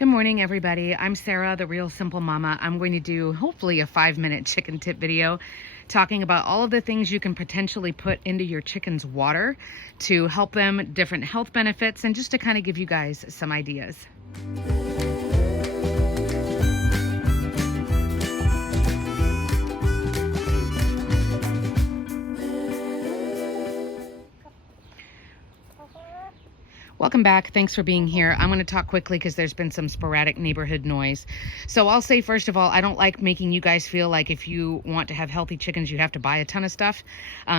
Good morning, everybody. I'm Sarah, the Real Simple Mama. I'm going to do hopefully a 5-minute chicken tip video talking about all of the things you can potentially put into your chicken's water to help them, different health benefits, and just to kind of give you guys some ideas. Welcome back. Thanks for being here. I'm going to talk quickly because there's been some sporadic neighborhood noise. So I'll say, first of all, I don't like making you guys feel like if you want to have healthy chickens, you have to buy a ton of stuff.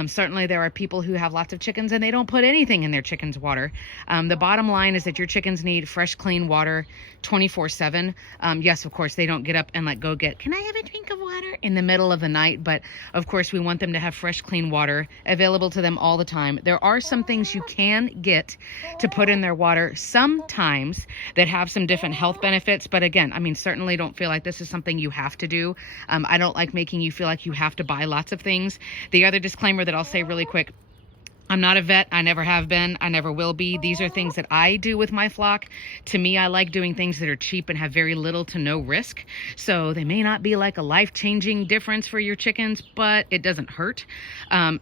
Certainly there are people who have lots of chickens and they don't put anything in their chicken's water. The bottom line is that your chickens need fresh, clean water 24/7. Yes, of course, they don't get up and go get, can I have a drink of water in the middle of the night? But of course, we want them to have fresh, clean water available to them all the time. There are some things you can get to put in their water sometimes that have some different health benefits, but again, I mean, certainly don't feel like this is something you have to do. I don't like making you feel like you have to buy lots of things. The other disclaimer that I'll say really quick: I'm not a vet. I never have been. I never will be. These are things that I do with my flock. To me, I like doing things that are cheap and have very little to no risk. So they may not be like a life-changing difference for your chickens, but it doesn't hurt.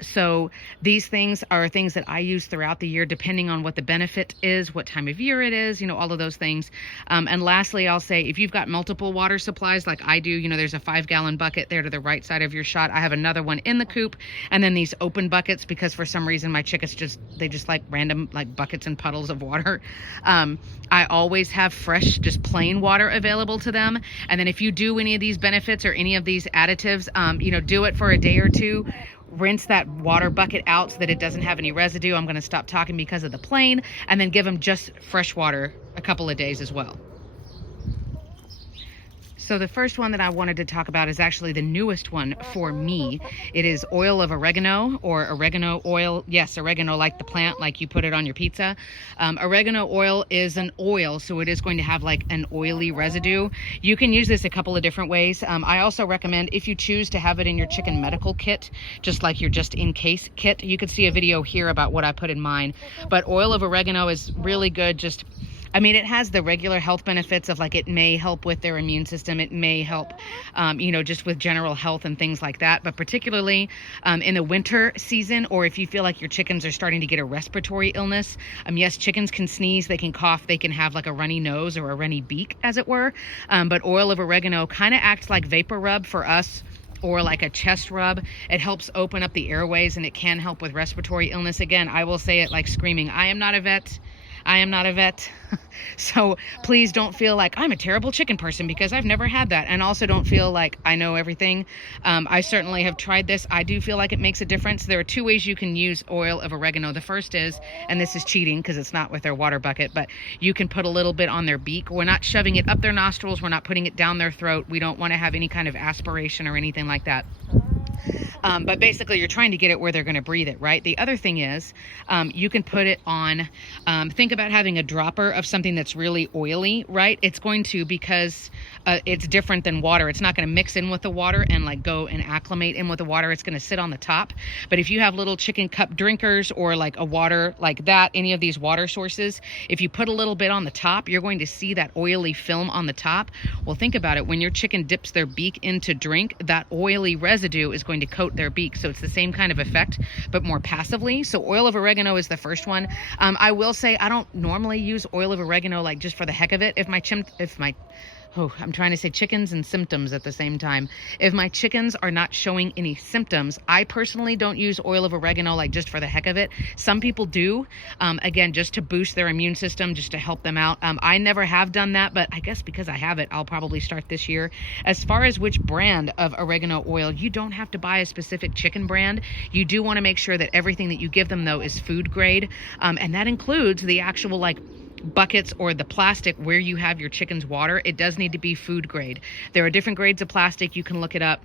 So these things are things that I use throughout the year, depending on what the benefit is, what time of year it is, all of those things. And lastly, I'll say, if you've got multiple water supplies like I do, there's a 5-gallon bucket there to the right side of your shot. I have another one in the coop, and then these open buckets, because for some reason my chickens just like random buckets and puddles of water. I always have fresh, just plain water available to them. And then if you do any of these benefits or any of these additives, do it for a day or two. Rinse that water bucket out so that it doesn't have any residue. I'm going to stop talking because of the plane, and then give them just fresh water a couple of days as well. So the first one that I wanted to talk about is actually the newest one for me. It is oil of oregano, or oregano oil. Yes, oregano, like the plant, like you put it on your pizza. Oregano oil is an oil, so it is going to have an oily residue. You can use this a couple of different ways. I also recommend, if you choose to have it in your chicken medical kit, just like your just in case kit, you could see a video here about what I put in mine. But oil of oregano is really good. It has the regular health benefits of it may help with their immune system. It may help, just with general health and things like that. But particularly in the winter season, or if you feel like your chickens are starting to get a respiratory illness. Yes, chickens can sneeze, they can cough, they can have a runny nose or a runny beak, as it were. But oil of oregano kind of acts like vapor rub for us, or like a chest rub. It helps open up the airways, and it can help with respiratory illness. Again, I will say it like screaming, I am not a vet. I am not a vet. So please don't feel like I'm a terrible chicken person, because I've never had that. And also don't feel like I know everything. I certainly have tried this. I do feel like it makes a difference. There are 2 ways you can use oil of oregano. The first is, and this is cheating because it's not with their water bucket, but you can put a little bit on their beak. We're not shoving it up their nostrils. We're not putting it down their throat. We don't want to have any kind of aspiration or anything like that. But basically you're trying to get it where they're going to breathe it, right? The other thing is, you can put it on, think about having a dropper of something that's really oily, right? It's going to, because it's different than water. It's not going to mix in with the water and go and acclimate in with the water. It's going to sit on the top. But if you have little chicken cup drinkers, or a water like that, any of these water sources, if you put a little bit on the top, you're going to see that oily film on the top. Well, think about it. When your chicken dips their beak into drink, that oily residue is going to coat their beak. So it's the same kind of effect, but more passively. So oil of oregano is the first one. I will say I don't normally use oil of oregano just for the heck of it. I'm trying to say chickens and symptoms at the same time. If my chickens are not showing any symptoms, I personally don't use oil of oregano just for the heck of it. Some people do, again, just to boost their immune system, just to help them out. I never have done that, but I guess because I have it, I'll probably start this year. As far as which brand of oregano oil, you don't have to buy a specific chicken brand. You do want to make sure that everything that you give them, though, is food grade. And that includes the actual buckets or the plastic where you have your chicken's water. It does need to be food grade. There are different grades of plastic. You can look it up.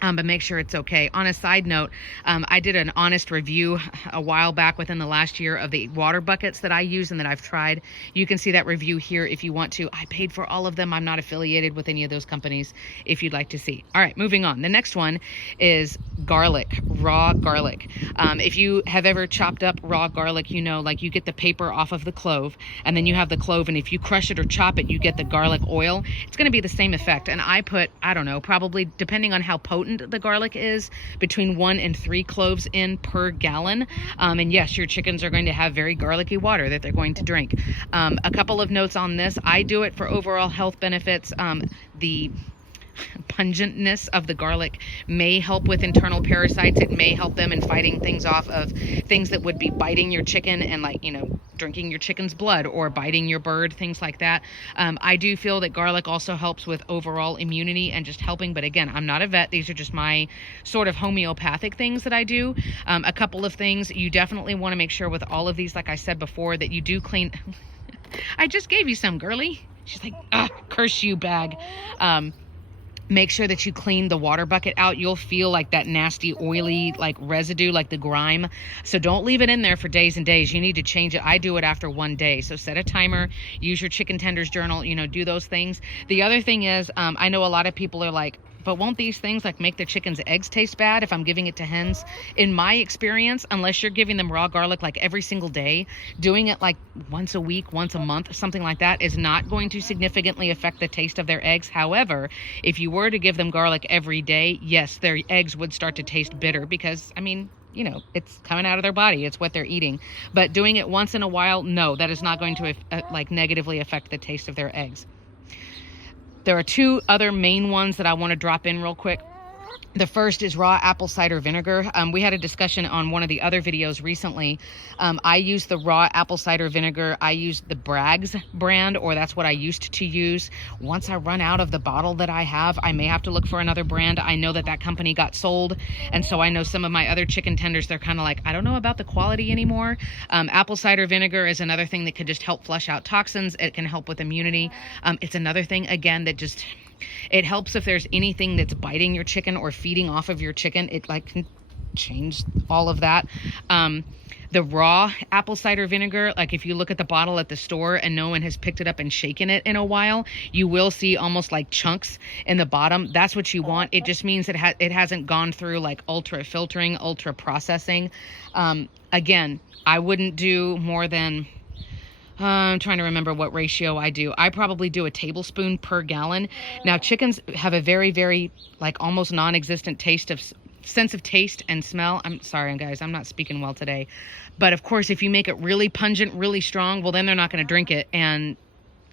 but make sure it's okay. On a side note, I did an honest review a while back within the last year of the water buckets that I use and that I've tried. You can see that review here if you want to. I paid for all of them. I'm not affiliated with any of those companies if you'd like to see. All right, moving on. The next one is garlic, raw garlic. If you have ever chopped up raw garlic, you know, like you get the paper off of the clove and then you have the clove, and if you crush it or chop it, you get the garlic oil. It's going to be the same effect. And I put, I don't know, probably depending on how potent the garlic is, between 1 and 3 cloves in per gallon. And yes, your chickens are going to have very garlicky water that they're going to drink. A couple of notes on this. I do it for overall health benefits. The pungentness of the garlic may help with internal parasites. It may help them in fighting things off of things that would be biting your chicken and, like, you know, drinking your chicken's blood or biting your bird, things like that. I do feel that garlic also helps with overall immunity and just helping. But again, I'm not a vet. These are just my sort of homeopathic things that I do. A couple of things you definitely want to make sure with all of these, like I said before, that you do clean. I just gave you some, girly. She's like, curse you, bag. Make sure that you clean the water bucket out. You'll feel like that nasty, oily, like residue, like the grime. So don't leave it in there for days and days. You need to change it. I do it after 1 day. So set a timer, use your chicken tenders journal, you know, do those things. The other thing is, I know a lot of people are like, but won't these things like make the chicken's eggs taste bad if I'm giving it to hens? In my experience, unless you're giving them raw garlic like every single day, doing it like once a week, once a month, something like that is not going to significantly affect the taste of their eggs. However, if you were to give them garlic every day, yes, their eggs would start to taste bitter because, I mean, you know, it's coming out of their body. It's what they're eating. But doing it once in a while, no, that is not going to like negatively affect the taste of their eggs. There are 2 other main ones that I want to drop in real quick. The first is raw apple cider vinegar. We had a discussion on one of the other videos recently. I use the raw apple cider vinegar. I use the Bragg's brand, or that's what I used to use. Once I run out of the bottle that I have, I may have to look for another brand. I know that that company got sold, and so I know some of my other chicken tenders, they're kind of like, I don't know about the quality anymore. Apple cider vinegar is another thing that could just help flush out toxins. It can help with immunity. It's another thing, again, that just... it helps if there's anything that's biting your chicken or feeding off of your chicken. It like can change all of that. The raw apple cider vinegar, like if you look at the bottle at the store and no one has picked it up and shaken it in a while, you will see almost like chunks in the bottom. That's what you want. It just means that it hasn't gone through like ultra filtering, ultra processing. Again, I wouldn't do more than... I'm trying to remember what ratio I do. I probably do a tablespoon per gallon. Now, chickens have a very, very, like almost non-existent sense of taste and smell. I'm sorry, guys, I'm not speaking well today. But of course, if you make it really pungent, really strong, well, then they're not going to drink it. And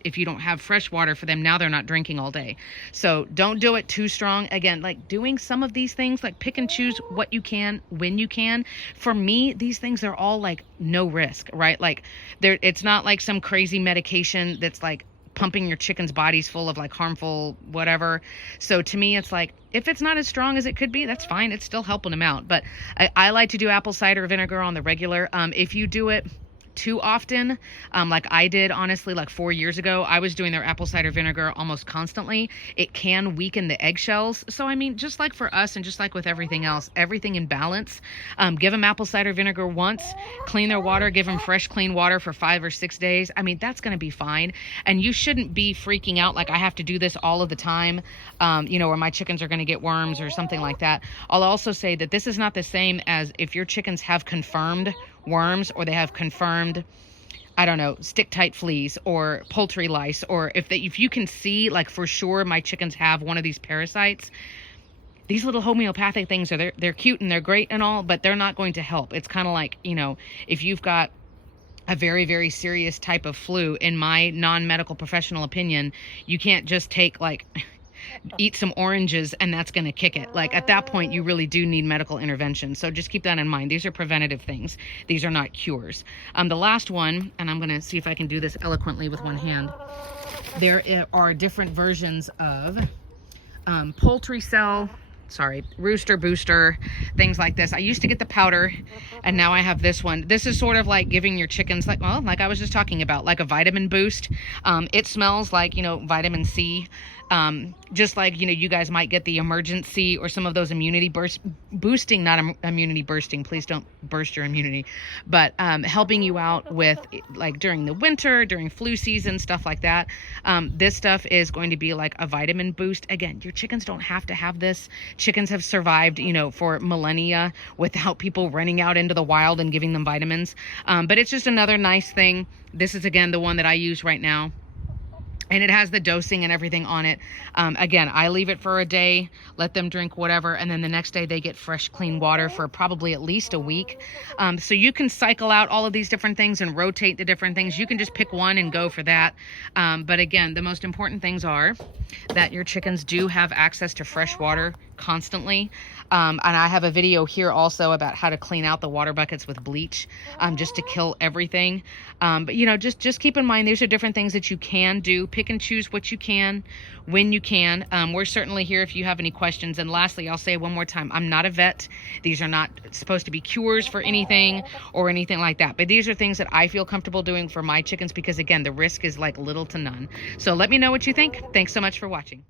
if you don't have fresh water for them, now they're not drinking all day. So don't do it too strong. Again, like doing some of these things, like pick and choose what you can, when you can. For me, these things are all like no risk, right? Like it's not like some crazy medication that's like pumping your chicken's bodies full of like harmful whatever. So to me, it's like, if it's not as strong as it could be, that's fine. It's still helping them out. But I like to do apple cider vinegar on the regular. If you do it too often, like I did, honestly, like 4 years ago, I was doing their apple cider vinegar almost constantly. It can weaken the eggshells. So, I mean, just like for us and just like with everything else, everything in balance. Give them apple cider vinegar once, clean their water, give them fresh, clean water for 5 or 6 days. I mean, that's going to be fine. And you shouldn't be freaking out like I have to do this all of the time, you know, or my chickens are going to get worms or something like that. I'll also say that this is not the same as if your chickens have confirmed worms or they have confirmed, I don't know, stick tight fleas or poultry lice, or if you can see like for sure my chickens have one of these parasites, these little homeopathic things are they're cute and they're great and all, but they're not going to help. It's kind of like, you know, if you've got a very, very serious type of flu, in my non-medical professional opinion, you can't just take like eat some oranges and that's going to kick it. Like at that point, you really do need medical intervention. So just keep that in mind. These are preventative things. These are not cures. The last one, and I'm going to see if I can do this eloquently with one hand. There are different versions of poultry cell rooster booster, things like this. I used to get the powder, and now I have this one. This is sort of like giving your chickens, like, well, like I was just talking about, like a vitamin boost. It smells like, you know, vitamin C. Just like, you know, you guys might get the emergency or some of those immunity boosting, not immunity bursting. Please don't burst your immunity, but helping you out with, like, during the winter, during flu season, stuff like that. This stuff is going to be like a vitamin boost. Again, your chickens don't have to have this. Chickens have survived, you know, for millennia without people running out into the wild and giving them vitamins. But it's just another nice thing. This is, again, the one that I use right now. And it has the dosing and everything on it. Again, I leave it for a day, let them drink whatever, and then the next day they get fresh, clean water for probably at least a week. So you can cycle out all of these different things and rotate the different things. You can just pick one and go for that. But again, the most important things are that your chickens do have access to fresh water constantly. And I have a video here also about how to clean out the water buckets with bleach, just to kill everything. But you know, just keep in mind, these are different things that you can do. Pick and choose what you can, when you can. We're certainly here if you have any questions. And lastly, I'll say one more time, I'm not a vet. These are not supposed to be cures for anything or anything like that. But these are things that I feel comfortable doing for my chickens because, again, the risk is like little to none. So let me know what you think. Thanks so much for watching.